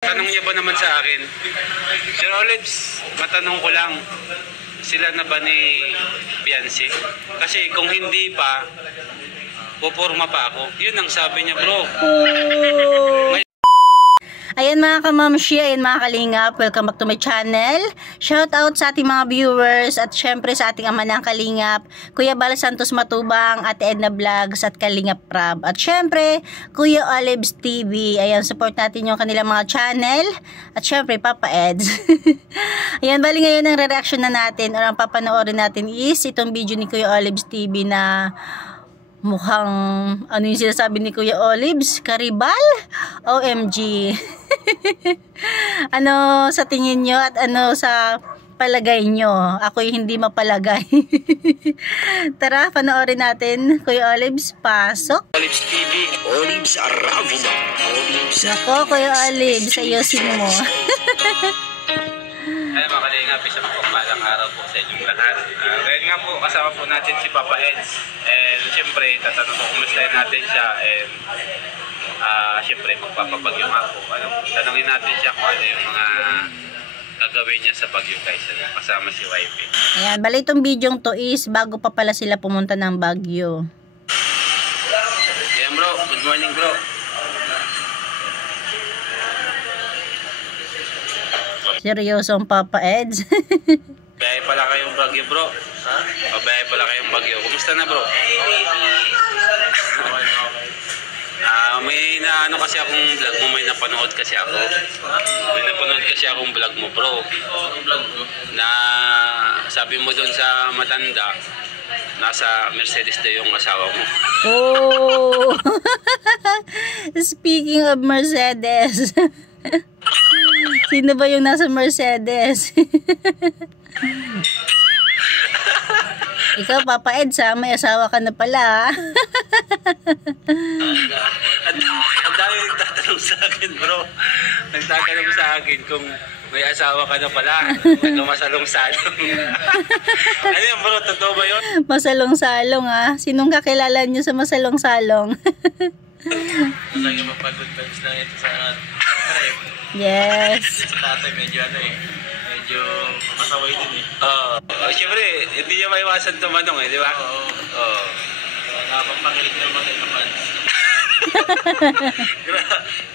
Tanong niya ba naman sa akin, Sir Olives, matanong ko lang, sila na ba ni Beyonce? Kasi kung hindi pa, puporma pa ako. Yun ang sabi niya, bro. Ayan mga kamamshi, ayan mga kalingap, welcome back to my channel. Shout out sa ating mga viewers at syempre sa ating ama ng kalingap, Kuya Bal Santos Matubang, Ate Edna Vlogs at Kalingap Prab. At syempre, Kuya Olives TV, ayan, support natin yung kanilang mga channel. At syempre, Papa Eds. Ayan, bali ngayon ang re-reaction na natin or ang papanoorin natin is itong video ni Kuya Olives TV na mukhang, ano yung sinasabi ni Kuya Olives? Karibal? OMG. Ano sa tingin nyo at ano sa palagay nyo? Ako'y hindi mapalagay. Tara, panoorin natin. Kuya Olives, pasok. Olives TV, Olives Aravino. Nako, Kuya Olives, ayusin mo. Ay, mga kalingap, isang pagpalang araw po sa inyong lahat. Ngayon nga po, kasama po natin si Papa Eds. And siyempre, tatanong ko kumustahin natin siya. And siyempre, magpapabagyo nga po. Tanongin natin siya kung ano yung mga gagawin niya sa Bagyo guys. Kasama si Wifey. Ayan, bali itong video to is bago pa pala sila pumunta ng Bagyo. Ayan bro, good morning bro. Seryosong Papa Eds. Bahay pala kayong Bagyo bro. Ha? Bahay pala kayong Bagyo. Kumusta na bro? May naano kasi akong vlog mo, may napanood kasi ako. May napanood kasi akong vlog mo bro. Na sabi mo doon sa matanda, nasa Mercedes daw yung asawa mo. Oh! Speaking of Mercedes. Sino ba yung nasa Mercedes? Ikaw, Papa Eds, may asawa ka na pala. Ang dami nagtatanong sa akin bro. Nagtatanong sa akin kung may asawa ka na pala. Nagmasalong-salong. Ano yun bro, totoo ba yun? Masalong-salong Sinong kakilala nyo sa masalong-salong? Talaga mapagod vibes lang ito sa trip. Yes. Sa tatay medyo medyo masaway din siyempre, hindi niya maiwasan tumanong di ba? Oo. Napapakilig naman naman.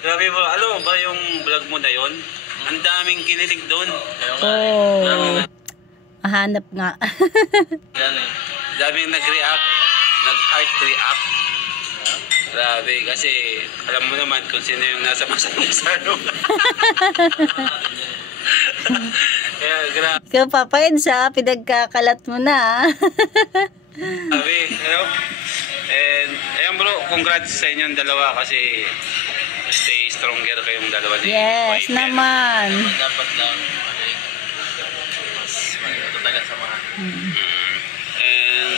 Grabe mo, alam mo ba yung vlog mo na yon? Ang daming kinilig doon. Oh. Mahanap nga. Daming nag-react, nag-heart react. Grabe, kasi alam mo naman kung sino yung nasa masalong-salong. Kaya grabe. Ikaw, Papa Eds, pinagkakalat mo na. Grabe, and ayan bro, congrats sa inyong dalawa kasi stay stronger kayong dalawa ni Yes, Wifey. naman. Dapat lang mas matatagal sa mga. And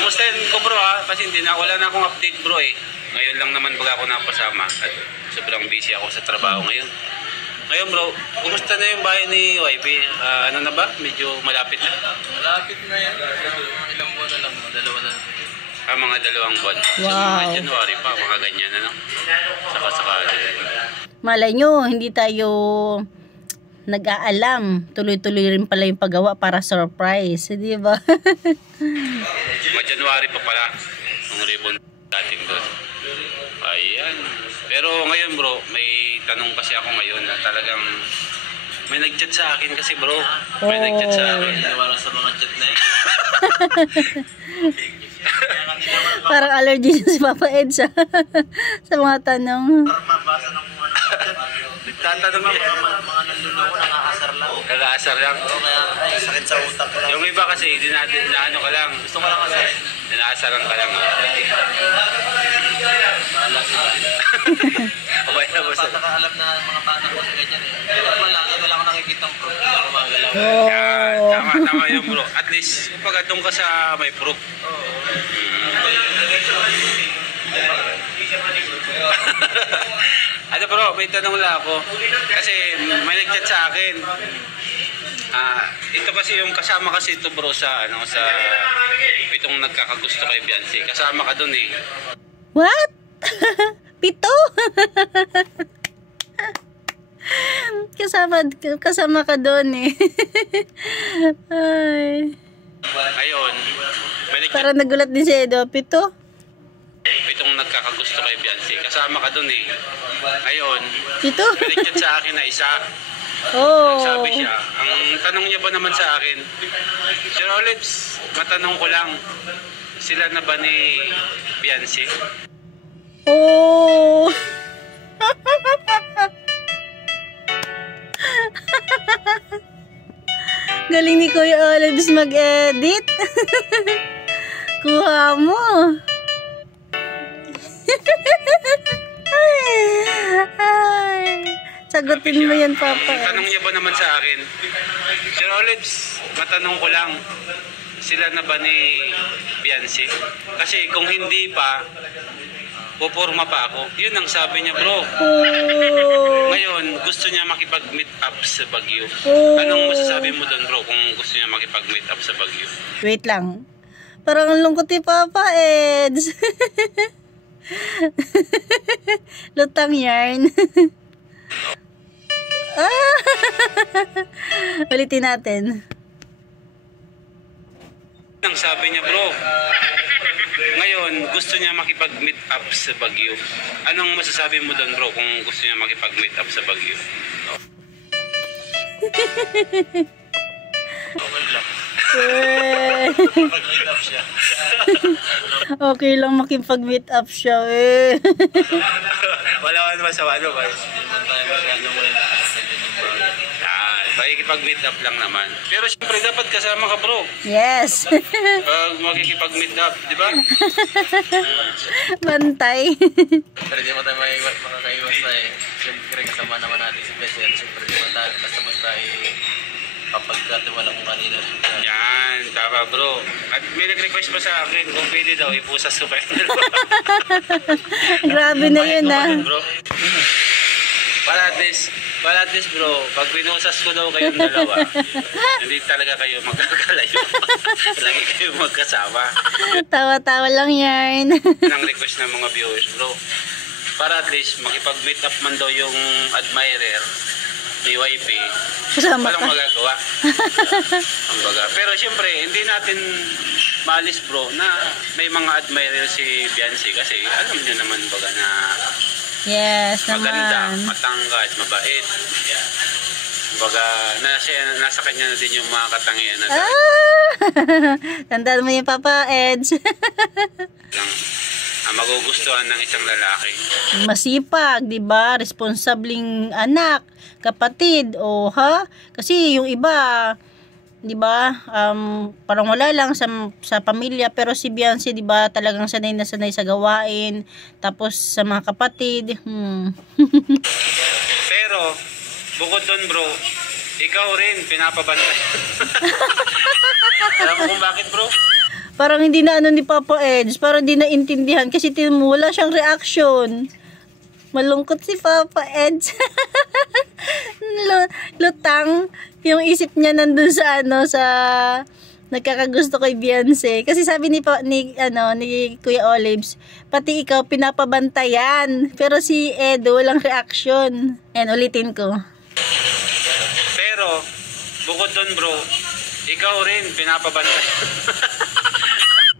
kumustahin ko bro kasi wala na akong update bro Ngayon lang naman baga ako napasama at sobrang busy ako sa trabaho ngayon. Ngayon bro, kumusta na yung bahay ni Wifey? Ano na ba? Medyo malapit na? Malapit na yan. Ilang buwan na lang, dalawa na lang. Mga 2 buwan pa. Wow. So mga January pa, mga ganyan Saka-sakali. Malay nyo, hindi tayo nag-aalam. Tuloy-tuloy rin pala yung paggawa para surprise. Di ba? Mga January pa pala. Ang ribbon dating doon. Ayan. Pero ngayon bro, may tanong kasi ako ngayon na talagang may nag-chat sa akin kasi bro. May nag-chat sa akin. Wala sa mga chat na Parang allergy si Papa Eds sa mga tanong. Mabasa ng mga nagtatanong mga nandun nag-aasar lang. Nag-aasar lang? Oo, kaya sakit sa utak lang. Yung iba kasi, inaano ka lang. Gusto ka lang kasi. Inaasaran ka lang. Bahala sila. Kabay na ba sila? Nakaalam na mga bata ko sa ganyan wala ako nakikita ng proof. Hindi ako magalaw. Tama yun bro. At least, kapag atong ka sa may proof. Ano bro, may tanong lang ako. Kasi may nag-chat sa akin. Ito kasi yung kasama kasi ito bro sa sa 7 nagkakagusto kay Beyonce. Kasama ka dun What? 7? kasama ka doon eh. Ay. Ayun, may Parang nagulat din si Edo. Pito? pitong nagkakagusto kay Beyonce. Kasama ka dun eh. Ayun, Pito? may nag-chat sa akin na isa. Oh. Sabi siya, ang tanong niya ba naman sa akin, Sir Olives, matanong ko lang, sila na ba ni Beyonce? Oh. Galing ni Kuya Olives mag-edit. Kuha mo. Ay, sagutin mo yan, Papa. Ang tanong niya ba naman sa akin, Sir Olives, matanong ko lang, sila na ba ni Beyonce? Kasi kung hindi pa, puporma pa ako. Yun ang sabi niya, bro. Oh. Ngayon, gusto niya makipag-meet up sa Baguio. Oh. Anong masasabi mo doon, bro, kung gusto niya makipag-meet up sa Baguio? Wait lang. Parang ang lungkot ni Papa Eds. Lutang yarn. Ah! Ulitin natin. Ang sabi niya, bro, ngayon, gusto niya makipag-meet up sa Baguio. Anong masasabi mo doon, bro, kung gusto niya makipag-meet up sa Baguio? Makipag-meet up siya. Okay lang makipag-meet up siya eh. Wala ka naman sa ano ba? Makikipag-meet up lang naman. Pero siyempre, dapat kasama ka, bro. Yes. Pag makikipag-meet up, di ba? Bantay. Pero di mo tayo makakaiwas na eh. Siyempre kasama naman natin si Bessel. Siyempre di mo tayo basta-basta eh. Kapag katiwala kung kanina rin. Yan, tama, bro. At may nag-request pa sa akin kung pwede daw ipusas ko kayo. Grabe na yun ah. Bro. Para at least, bro, pag pinusas ko daw kayong dalawa, hindi talaga kayo magkakalayo. Lagi kayo magkasama. Tawa-tawa lang yarn. Yan ang request ng mga viewers, bro. Para at least makipag-meet up man daw yung admirer ni YP. Kasama Walang ka. magagawa. Kumbaga. Pero siyempre, hindi natin maalis, bro, na may mga admirer si Beyonce kasi alam nyo naman baga na Yes maganda, naman. matangkad, mabait. Kumbaga, nasa kanya na din yung mga katangian na Ah! Tandaan mo yung Papa Eds. lang magugustuhan ng isang lalaki. Masipag, 'di ba? Responsabling anak, kapatid, o ha? Kasi yung iba, 'di ba? Parang wala lang sa pamilya, pero si Beyonce, 'di ba, talagang sanay na sanay sa gawain, tapos sa mga kapatid. Pero, bukod doon, bro, ikaw rin pinapabantay. Alam mo kung bakit, bro? Parang hindi na ano ni Papa Eds, parang hindi na intindihan kasi wala siyang reaction. Malungkot si Papa Eds. Lutang yung isip niya nandun sa sa nagkakagusto kay Beyonce. Kasi sabi ni Kuya Olives, pati ikaw pinapabantayan. Pero si Edo walang reaction. And ulitin ko. Pero, bukod doon, bro, ikaw rin pinapabantay.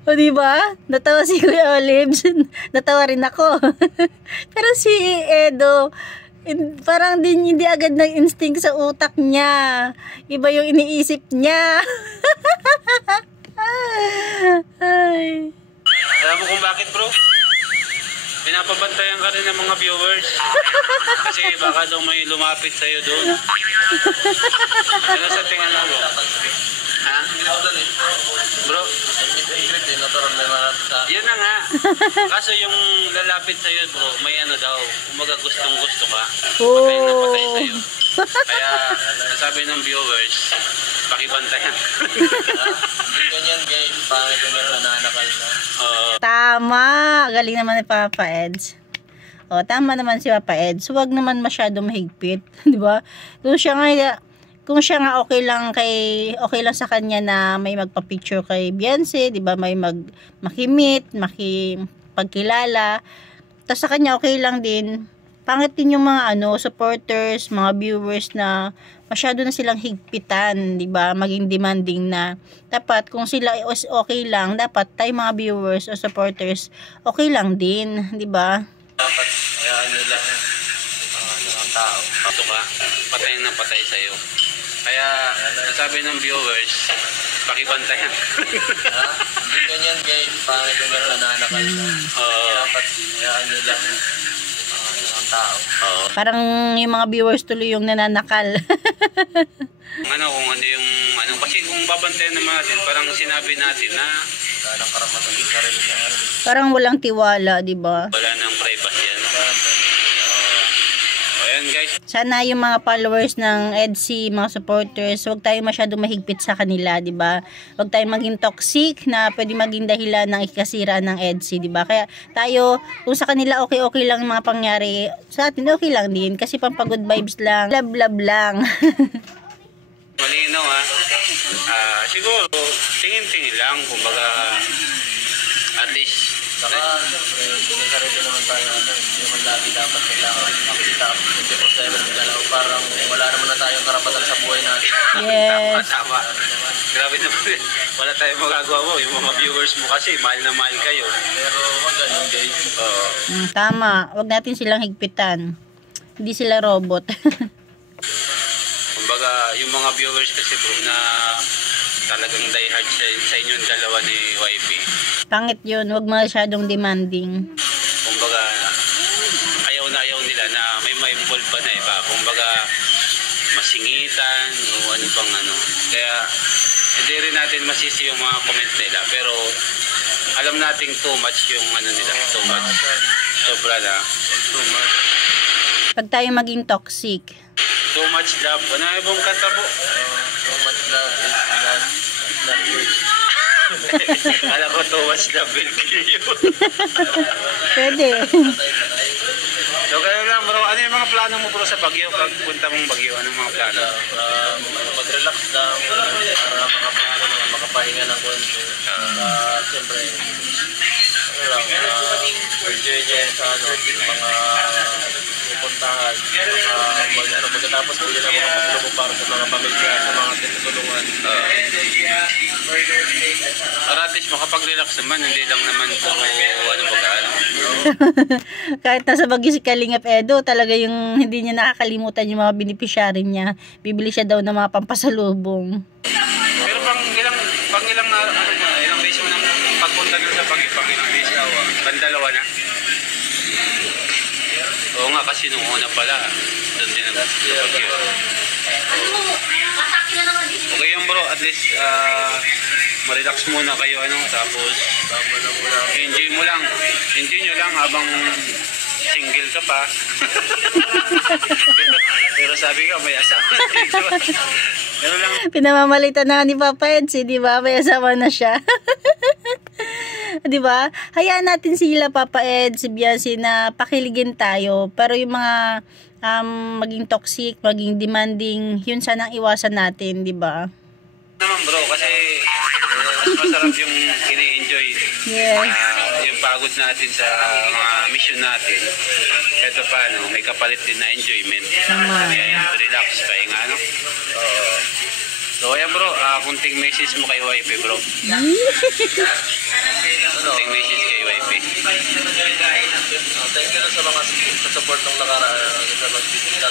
O diba? Natawa si Kuya Olives. Natawa rin ako. Pero si Edo, parang hindi agad nag-instinct sa utak niya. Iba yung iniisip niya. Ay. Alam mo kung bakit, bro? Pinapabantayan ka rin ng mga viewers. Kasi baka daw may lumapit sa'yo doon. Ano sa tingin mo, bro? Ha? Bro? Yun na nga. Kaso yung lalapit sa'yo, bro, may ano daw, umaga gustong-gusto ka. Patay na patay sa'yo. Kaya, sabi ng viewers, pakibantayan. Ganyan game, pangit yung gano'n nananakal na. Tama. Galing naman ni Papa Eds. O, tama naman si Papa Eds. Huwag naman masyado mahigpit. Di ba? Kung siya nga okay lang sa kanya na may magpa-picture kay Beyonce, 'di ba? May makimit, makipagkilala. Tapos sa kanya okay lang din. pangit din yung mga supporters, mga viewers na masyado na silang higpitan, 'di ba? Maging demanding na. Dapat kung sila is okay lang, dapat tayo mga viewers o supporters okay lang din, 'di ba? Dapat hayaan nyo lang ang tao. Ito ka, patay na patay sa'yo. Kaya, sabi ng viewers, pakibantayan. Ha? Hindi ganyan guys, pangit yung gano'n nananakal na. Dapat hayaan nyo lang ang tao. Parang yung mga viewers tuloy yung nananakal. Kung ano yung, kasi kung babantayan naman natin, parang sinabi natin na Wala nang karapatan sa sarili niya. Parang walang tiwala, 'di ba? wala nang privacy yan. Ayan guys, Sana yung mga followers ng EDC, mga supporters, huwag tayo masyadong mahigpit sa kanila, 'di ba? Huwag tayong maging toxic na pwede maging dahilan ng ikasira ng EDC, 'di ba? Kaya tayo, kung sa kanila okay lang yung mga pangyari, sa atin okay lang din kasi pampagod vibes lang, love lang. malinaw ha. Siguro, tingin-tingin lang, kumbaga, at least, Saka, may sarili naman tayo hindi naman lagi dapat kailangan makita 24/7 ng galaw. Parang wala naman na tayong karapatan sa buhay natin. Yes. tama. Grabe naman. Wala tayong magagawa mo. Yung mga viewers mo kasi, mahal na mahal kayo. Pero wag ganun guys. Tama, huwag natin silang higpitan. Hindi sila robot. Kumbaga, yung mga viewers kasi bro, na talagang diehard sa inyong dalawa ni YP. Pangit yun, huwag masyadong demanding. Kumbaga, ayaw nila na may involve pa na iba. Kumbaga, masingitan o ano pang ano. Kaya, hindi rin natin masisi yung mga comment nila. Pero, alam nating too much yung ano nila. Too much. Sobra na. Too much. Pag tayo maging toxic. Too much love. Ano yung ibang kanta po? So much love is not good. Alam ko too much love will kill you. Pwede. So, kaya lang bro, ano yung mga plano mo bro sa Baguio? Pag punta mong Baguio, anong mga plano? Mag-relax lang para makapahinga ng konti. Siyempre, enjoy niya sa mga pupuntahan. Pagkatapos pwede na makapasalubong para sa mga pamilya, sa mga tinutulungan. Para at least makapag-relax naman, hindi lang naman puro ano ba Kahit nasa Baguio si Kalingap Edo, talaga yung hindi niya nakakalimutan yung mga beneficiary niya. Bibili siya daw ng mga pampasalubong. Pero ilang beses mo nang pagpunta na sa Baguio, pang ilang beses ka, bandalawa na? Oo nga, kasi nung una pala, doon din ang Baguio. Okay yung bro, at least ma-relax muna kayo tapos enjoy nyo lang habang single ka pa. pero sabi ka may asawa dito. Pero lang Pinamamalitan na ni Papa Eds, di ba? May asawa na siya. Di ba? Hayaan natin sila, Papa Eds, si Biancy, na pakiligin tayo. Pero yung mga maging toxic, maging demanding, yun sanang iwasan natin, di ba? naman bro, kasi mas masarap yung ini-enjoy. Yes. Yung pagod natin sa mga mission natin. Ito pa, may kapalit din na enjoyment. Kaya relax, pahinga, no? So, ayan bro, kunting message mo kay wife, bro. Kunting message kay wife. Thank you sa mga support ng nakaraan sa mag-visit sa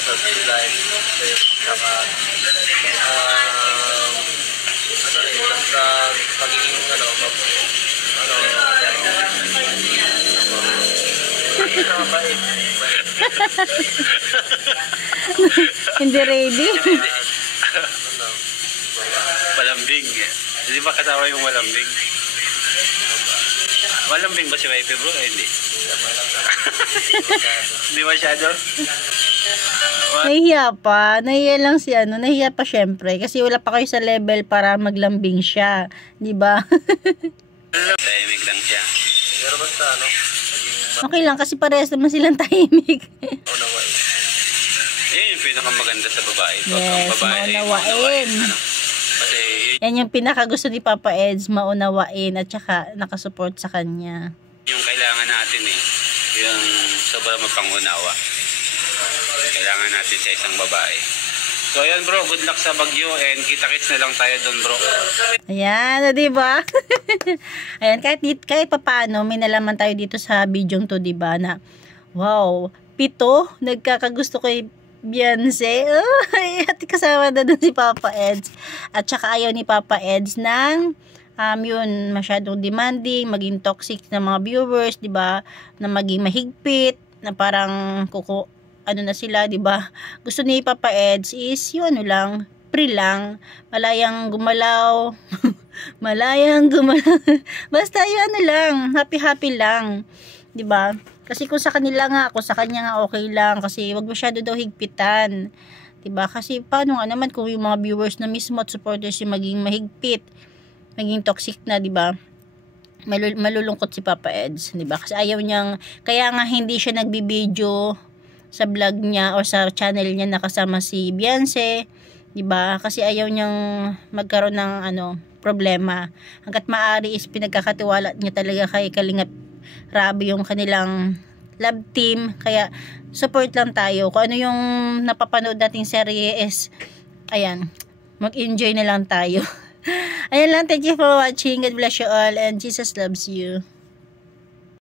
live. Saka, sa pagiging Hindi ready. Malambing. Hindi ba kasama yung malambing? Malambing ba si wife, bro? Hindi. Hindi masyado? Nahihiya pa. Nahihiya lang si nahihiya pa syempre. Kasi wala pa kayo sa level para maglambing siya. Di ba? Tahimik lang siya. Pero basta, Okay lang kasi parehas naman silang tahimik. Yan yung pinakamaganda sa babae. Yes, maunawain. Kasi Yan yung pinakagusto ni Papa Eds, maunawain at saka nakasupport sa kanya. yung kailangan natin yung sobrang mapangunawa. kailangan natin sa isang babae. So ayan bro, good luck sa Baguio and kita-kits na lang tayo doon bro. Ayan, o diba? Ayan, kahit papaano, may nalaman tayo dito sa video to, diba, na wow, 7 nagkakagusto kay Beyonce. Ay, at kasama na doon si Papa Eds. At saka ayaw ni Papa Eds ng yun, masyadong demanding, maging toxic na mga viewers, diba? Na maging mahigpit, na parang ano na sila, 'di ba? Gusto ni Papa Eds is yung ano lang, free lang, malayang gumalaw, malayang gumalaw. Basta yung ano lang, happy lang, 'di ba? Kasi kung sa kanila nga, ako sa kanya nga okay lang kasi wag masyado daw higpitan. 'Di ba? Kasi paano nga naman kung yung mga viewers na mismo at supporters yung maging mahigpit, maging toxic na, 'di ba? Malulungkot si Papa Eds, 'di ba? Kasi ayaw niyang, kaya nga hindi siya nagbibideo sa vlog niya o sa channel niya nakasama si Beyonce, 'di ba? Kasi ayaw niyang magkaroon ng problema. Hangga't maaari is pinagkakatiwala niya talaga kay Kalingap Rabi yung kanilang love team. Kaya support lang tayo. Kung ano yung napapanood nating serye is ayan, mag-enjoy na lang tayo. Ayan lang, thank you for watching. God bless you all and Jesus loves you.